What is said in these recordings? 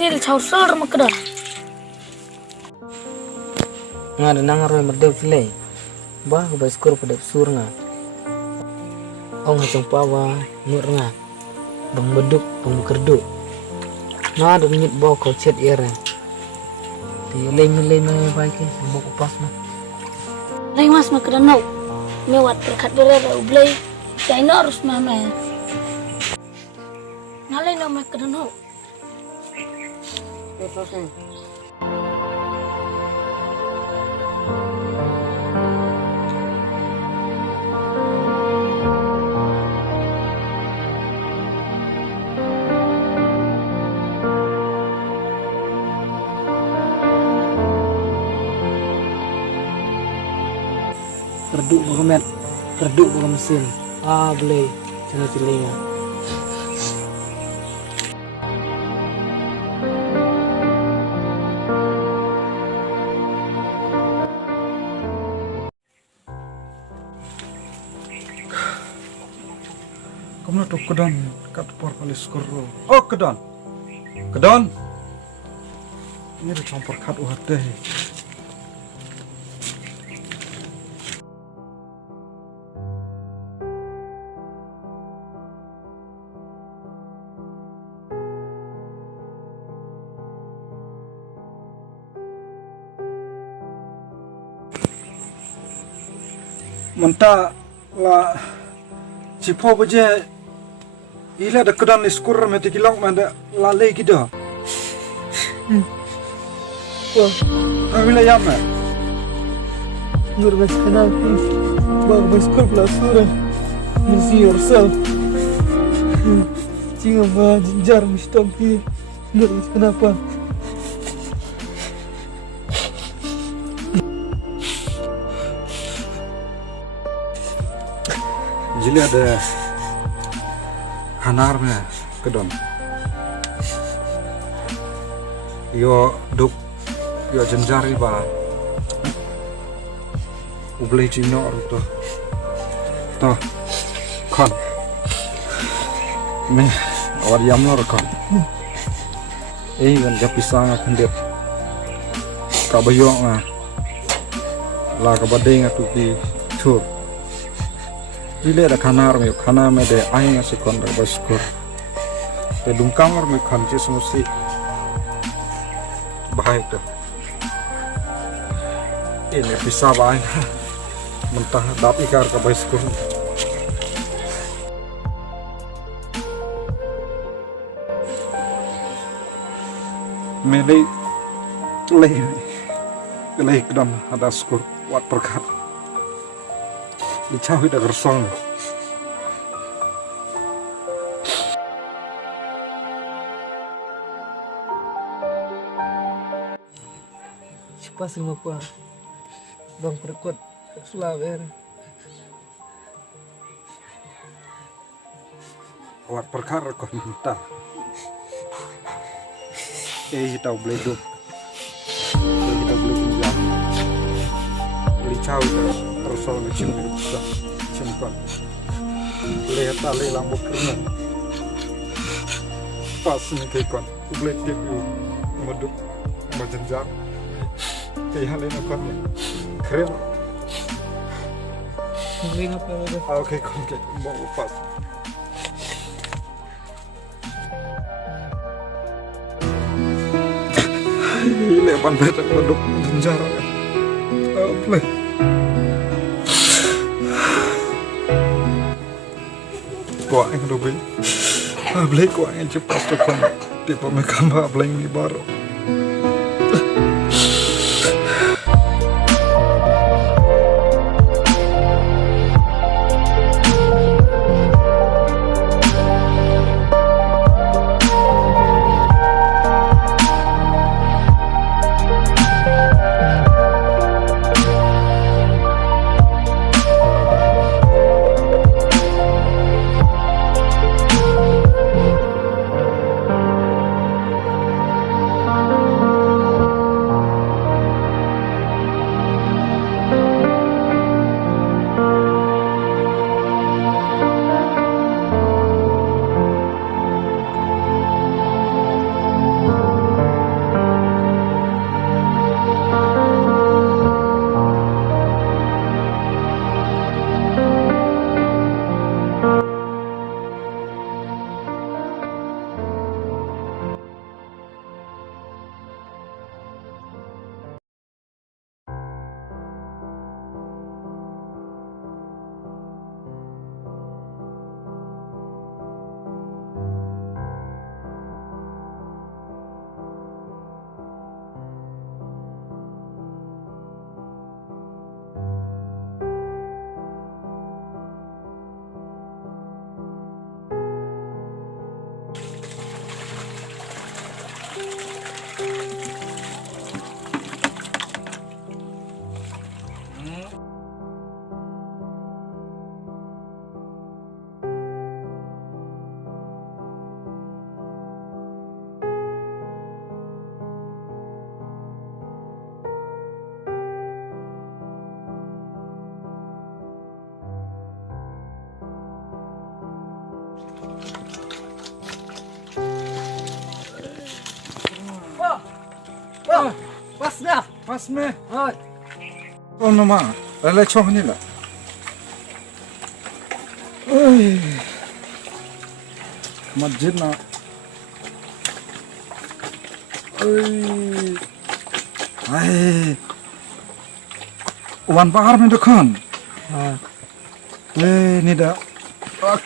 Sil chausol makda. Nga da nang aroy merdeu filay. Ba ko ba skor pada sur nga. Ong hacang pawa ngur nga. Bang beduk bang kerdu. Nga da nyit bawa kau chat era. Ti lay na baik ke mo ko pas na. Lai mas makda no. Mewat perkat berada ublay. Kaya ino harus mama ya. Ngalay no makda no. Okay. Kerduk bagemet, kerduk baga mesin. Ah boleh, cina cilinga. Kamu tuh kedon kat por palis koro. Oh kedon, kedon. Ini ada campur kat uhat deh. Mentah lah cipo baje ila da kedan ni skur mete kilong manda lale gitu. Wah, Amila yama. ngur mas kenal bang mas skor plasura. Mercy yourself. Cinga ba jinjar mistampi. Ngur mas kenapa? Jili ada hanarnya kedon. Yo duk yo jenjari ba. Ublay cino itu. Toh kon. Me awar yam lor kon. Kan pisang kendep. Kabayong la kabadeng atu di tur. Jile ada kanar me khana me de aing asi kon ra baskur te dungkang or me khan chi smusi bahai to ini bisa bahai mentah dap ikar ka baskur me lei kedam ada skur wat perkat dicawi dah gersong. Pas lima pa. Bang perkut sulawer. Wat perkara kon mentah. Kita boleh duk. Kita boleh pinjam. Dicawi dah tersol macam ni bisa cempan lihat tali lampu kerana pas ni kekon boleh tipu meduk majenjar kayak hal ini kan keren Mungkin apa lagi? oke kon kek mau pas ini lepan betul meduk majenjar boleh kuat yang dobe, beli kuat yang cepat tu kan, tipe mereka beli ni baru. dah. Pas me. Oi. Oh nama. Lele choh ni lah. Masjid na. Ai. Wan bahar me dekhan. Ah, Ni dah.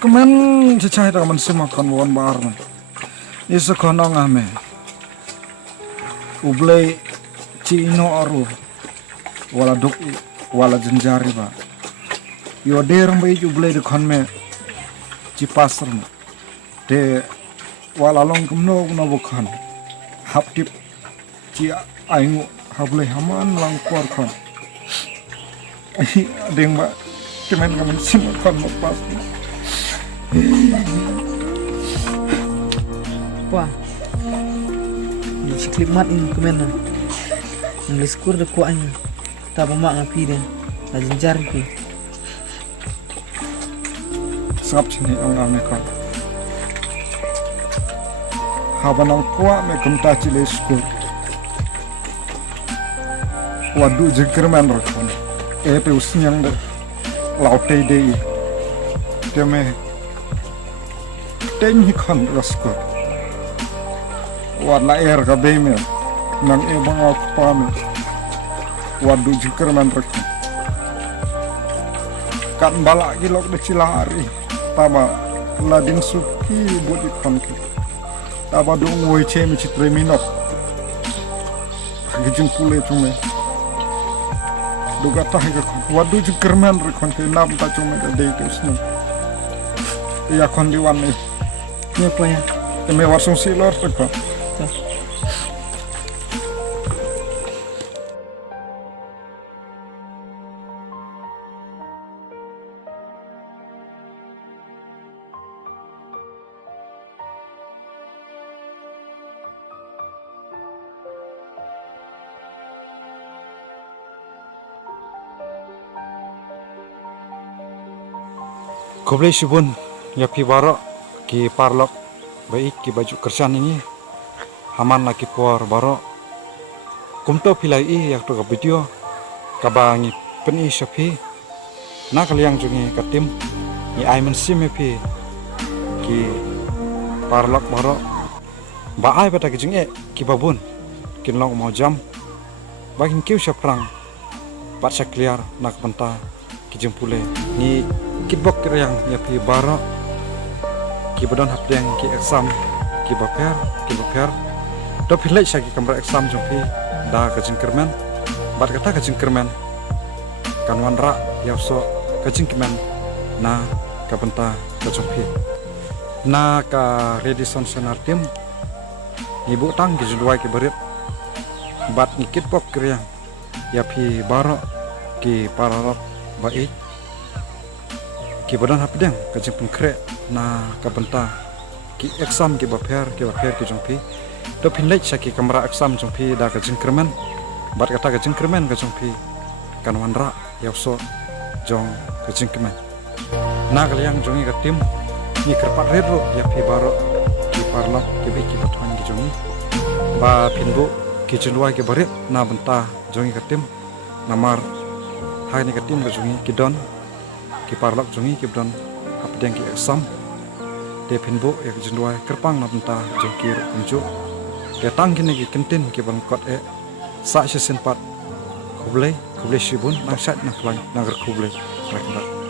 Kemen cecah dah man semua kan wan bahar me. Ni sekonong ame. Ublay Cino aru. Wala duk wala jenjari ba. Yo derang ba ublay dekhan me. Ci pasar me. De wala long kumno na bukan. Hap tip ci aingu hablay haman lang kuar kan. Deng ba kemen kemen semua kan lepas. wah. Ni siklip mat ini kemana? Nang skur de kuanya. Tak mak ngapi dia. Lajin jari pi. Sap sini ang ame kan. Habanang kuat me kumta cile skur. Wadu jengkerman rakon. Pe usnyang de laute de. Teme ten hikan raskut. Wad la air ka beme nang e bang ak pame. Wadu jengkerman rakon. Kan balak gilok de cilari. Tama ladin suki bodi konki. Taba dong woi cemi citre minop. Gijing pule cume. Duga tahi ke kon. Wadu jengkerman rakon ke nam ta cume de de usni. Iya kon diwan ni. Ni apa ya? Eme warsung silor rakon. Koblai shibun ya pi baro ki parlok baik ki baju kerjaan ini haman laki por baro kumto pilai yak to video kabangi peni shapi nak liang jungi katim ni ai men sim pi ki parlok baro ba ai bata ki jungi ki babun kin long mau jam bagin kiu shaprang bat clear nak benta ki jempule ni kitbok yang ya pi baro ki badon hapdeng ki exam ki baper do pilai sagi kamera exam jompi da ka jingkermen bat kata ka jingkermen kan wanra ya so ka jingkermen na ka benta ka jompi na ka redison senar tim ibu tang ki jundwai ki berit bat ni kitbok yang ya pi baro ki pararap baik ki badan hapdeng ka jingpun kre na ka benta ki exam ki baper ki jongpi do pinlai saki kamera exam jongpi da ka jingkermen bat kata ka jingkermen ka jongpi kan wanra yauso jong ka jingkermen na kaliang jongi ka tim ni kerpat redo ya pi baro ki parlok ki be ki batwan ki jongi ba pinbu ki jilwai ki barit na benta jongi ka tim namar hai ni ka tim ka jongi ki don ki parlok jongi ki bron hapdeng ki exam de pinbo ek jindwai kerpang na benta jengkir unju ke tang kini ki kentin ki ban kot sa sen pat kublai shibun na sat na klan na kublai rakbat